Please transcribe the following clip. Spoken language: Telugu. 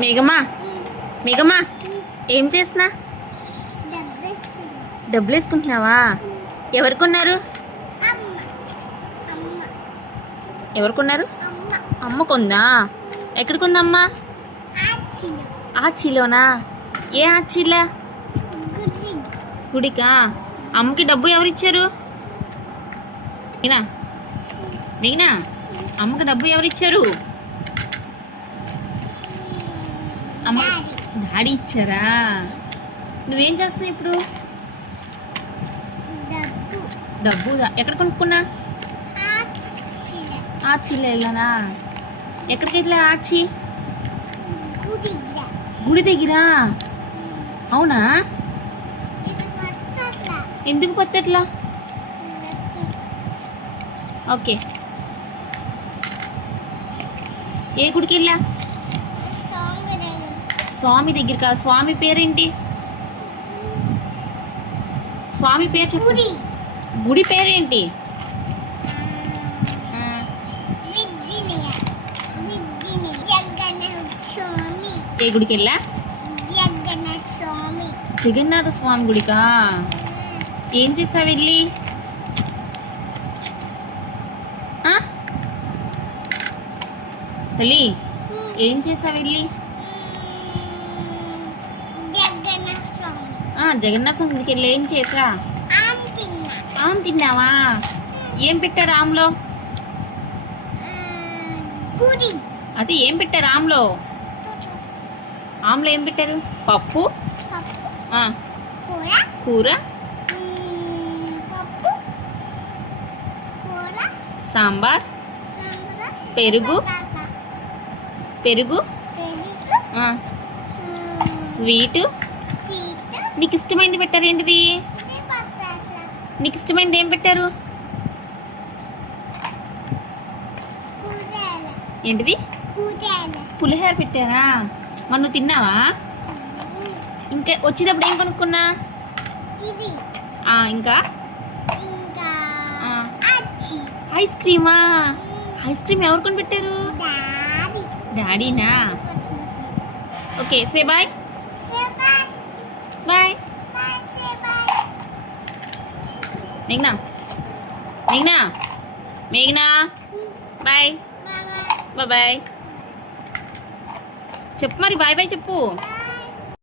మేఘమా మేఘమా ఏం చేస్తున్నా? డబ్బులు వేసుకుంటున్నావా? ఎవరు కొన్నారు? ఎవరు కొన్నారు? అమ్మ కొందా? ఎక్కడ కొందమ్మా? ఆచిలోనా? ఏ ఆచిలా? గుడికా? అమ్మకి డబ్బు ఎవరిచ్చారు? మీనా మీనా అమ్మకి డబ్బు ఎవరిచ్చారు? అమ్మ డాడీ ఇచ్చారా? నువ్వేం చేస్తున్నావు ఇప్పుడు? డబ్బు ఎక్కడ కొనుక్కున్నా? ఆచిలో వెళ్ళానా? ఎక్కడికి వెళ్ళా? ఆచి గుడి దగ్గర. అవునా? ఎందుకు పత్తట్లా? ఓకే. ఏ గుడికి వెళ్ళా? స్వామి దగ్గర. స్వామి పేరేంటి? స్వామి పేరు చెప్పు. గుడి పేరేంటి? ఏ గుడికి వెళ్ళా? జగన్నాథ స్వామి గుడికా? ఏం చేసావు వెళ్ళి? తల్లి ఏం చేసావు వెళ్ళి? జగన్నాథ స్వామి గుడికి వెళ్ళి ఏం చేసా? ఆమ్ తిన్నావా? ఏం పెట్టారు ఆమ్లో? అది ఏం పెట్టారు ఆమ్లో? ఆమ్లో ఏం పెట్టారు? పప్పు, కూర, సాంబార్, పెరుగు, స్వీటు. నీకు ఇష్టమైంది పెట్టారు. ఏంటిది? నీకు ఇష్టమైంది ఏం పెట్టారు? ఏంటిది? పులిహోర పెట్టారా? మరి నువ్వు తిన్నావా? ఇంకా వచ్చేటప్పుడు ఏం కొనుక్కున్నా? ఇంకా ఐస్ క్రీమా? ఐస్ క్రీమ్ ఎవరు కొని పెట్టారు? డాడీనా? Okay, say bye. Bye మేఘ్నా. మేఘ్నా మేఘ్నా bye. Bye చెప్పు. మరి బాయ్ బాయ్ చెప్పు.